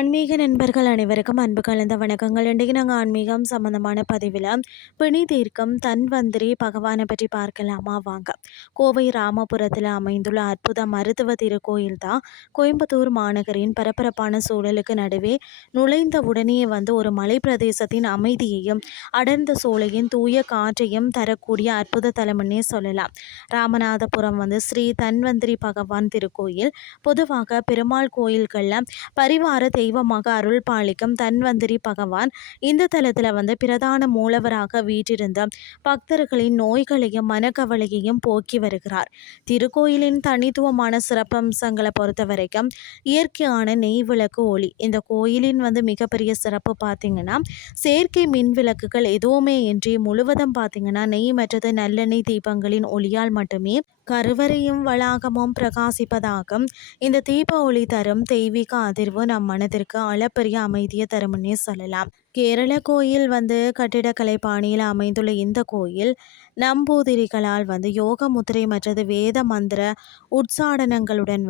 ஆன்மீக நண்பர்கள் அனைவருக்கும் அன்பு கலந்த வணக்கங்கள். இன்றைக்கு நாங்கள் ஆன்மீகம் சம்பந்தமான பதிவில் பிணி தீர்க்கும் தன்வந்திரி பகவானை பற்றி பார்க்கலாமா வாங்க. கோவை ராமபுரத்தில் அமைந்துள்ள அற்புத மருத்துவ திருக்கோயில் தான் கோயம்புத்தூர் மாநகரின் பரபரப்பான சூழலுக்கு நடுவே நுழைந்த உடனே ஒரு மலை பிரதேசத்தின் அமைதியையும் அடர்ந்த சோலையின் தூய காற்றையும் தரக்கூடிய அற்புத தலம்னே சொல்லலாம். ராமநாதபுரம் ஸ்ரீ தன்வந்திரி பகவான் திருக்கோயில். பொதுவாக பெருமாள் கோயில்களில் பரிவார தெய்வமாக அருள் பாலிக்கும் தன்வந்திரி பகவான் இந்த தலத்தில் பிரதான மூலவராக வீற்றிருந்த பக்தர்களின் நோய்களையும் மனக்கவலையையும் போக்கி வருகிறார். திருக்கோயிலின் தனித்துவமான சிறப்பம்சங்களை பொறுத்த வரைக்கும் இயற்கையான நெய் விளக்கு ஒளி. இந்த கோயிலின் மிகப்பெரிய சிறப்பு பார்த்தீங்கன்னா செயற்கை மின் விளக்குகள் எதுவுமே இன்றி முழுவதும் பார்த்தீங்கன்னா நெய் மற்றது நல்லெண்ணெய் தீபங்களின் ஒளியால் மட்டுமே கருவறையும் வளாகமும் பிரகாசிப்பதாகும். இந்த தீப ஒளி தரும் தெய்வீக அதிர்வு நம் மனதிற்கு அளப்பரிய அமைதியை தரும்னே சொல்லலாம். கேரள கோயில் கட்டிடக்கலை பாணியில் அமைந்துள்ள இந்த கோயில் நம்பூதிரிகளால் யோக முத்திரை மற்றது வேத மந்திர உற்சாடனங்களுடன்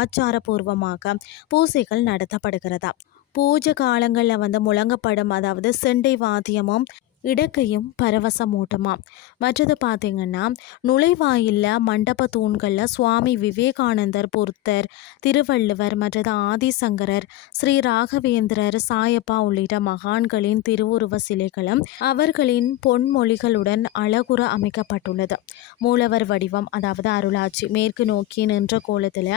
ஆச்சாரபூர்வமாக பூசைகள் நடத்தப்படுகிறதா. பூஜை காலங்களில் முழங்கப்படும் அதாவது செண்டை வாத்தியமும் இடக்கையும் பரவசமூட்டமாம். மற்றது பார்த்தீங்கன்னா நுழைவாயில்ல மண்டப தூண்களில் சுவாமி விவேகானந்தர், புத்தர், திருவள்ளுவர் மற்றது ஆதிசங்கரர், ஸ்ரீ ராகவேந்திரர், சாயப்பா உள்ளிட்ட மகான்களின் திருவுருவ சிலைகளும் அவர்களின் பொன்மொழிகளுடன் அழகுற அமைக்கப்பட்டுள்ளது. மூலவர் வடிவம் அதாவது அருளாட்சி மேற்கு நோக்கி நின்ற கோலத்தில்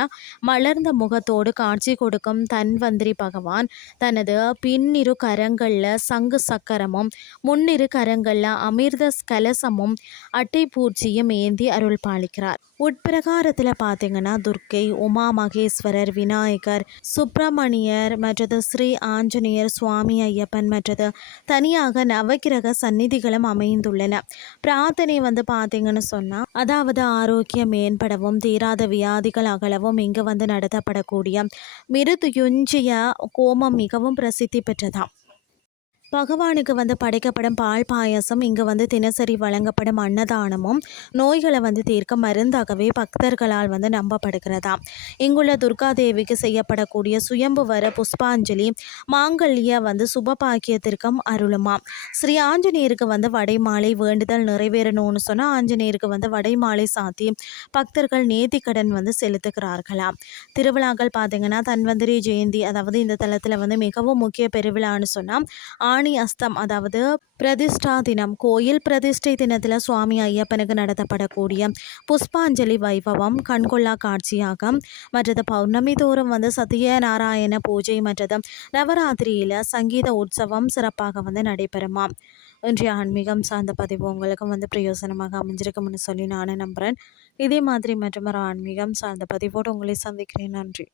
மலர்ந்த முகத்தோடு காட்சி கொடுக்கும் தன்வந்திரி பகவான் தனது பின்னிரு கரங்களில் சங்கு சக்கரமும் முன்னிரு கரங்களில் அமிர்த கலசமும் அட்டை பூச்சியும் ஏந்தி அருள் பாலிக்கிறார். உட்பிரகாரத்தில் பார்த்தீங்கன்னா துர்க்கை, உமா மகேஸ்வரர், விநாயகர், சுப்பிரமணியர் மற்றது ஸ்ரீ ஆஞ்சநேயர், சுவாமி ஐயப்பன் மற்றது தனியாக நவகிரக சந்நிதிகளும் அமைந்துள்ளன. பிரார்த்தனை பார்த்தீங்கன்னு சொன்னால் அதாவது ஆரோக்கியம் மேம்படவும் தீராத வியாதிகள் அகலவும் இங்கு நடத்தப்படக்கூடிய மிருதுயுஞ்சிய கோமம் மிகவும் பிரசித்தி பெற்றதாம். பகவானுக்கு படைக்கப்படும் பால் பாயசம் இங்கு தினசரி வழங்கப்படும் அன்னதானமும் நோய்களை தீர்க்க மருந்தாகவே பக்தர்களால் நம்பப்படுகிறதா. இங்குள்ள துர்கா தேவிக்கு செய்யப்படக்கூடிய சுயம்புவர புஷ்பாஞ்சலி மாங்கல்ய சுபபாக்கியத்திற்கும் அருளுமாம். ஸ்ரீ ஆஞ்சநேயருக்கு வடைமாலை வேண்டுதல் நிறைவேறணும்னு சொன்னால் ஆஞ்சநேயருக்கு வடைமாலை சாத்தி பக்தர்கள் நேர்த்திக்கடன் செலுத்துகிறார்களாம். திருவிழாக்கள் பார்த்தீங்கன்னா தன்வந்திரி ஜெயந்தி அதாவது இந்த தலத்தில் மிகவும் முக்கிய பெருவிழான்னு சொன்னால் ஆணி அஸ்தம் அதாவது பிரதிஷ்டா தினம். கோயில் பிரதிஷ்டை தினத்தில் சுவாமி ஐயப்பனுக்கு நடத்தப்படக்கூடிய புஷ்பாஞ்சலி வைபவம் கண்கொள்ளா காட்சியாகும். மற்றது பௌர்ணமி தோறும் சத்யநாராயண பூஜை மற்றது நவராத்திரியில் சங்கீத உற்சவம் சிறப்பாக நடைபெறுமாம். இன்றைய ஆன்மீகம் சார்ந்த பதிவு உங்களுக்கு பிரயோசனமாக அமைஞ்சிருக்கும்னு சொல்லி நான் நம்புகிறேன். இதே மாதிரி மற்றும் ஒரு ஆன்மீகம் சார்ந்த பதிவோடு உங்களை சந்திக்கிறேன். நன்றி.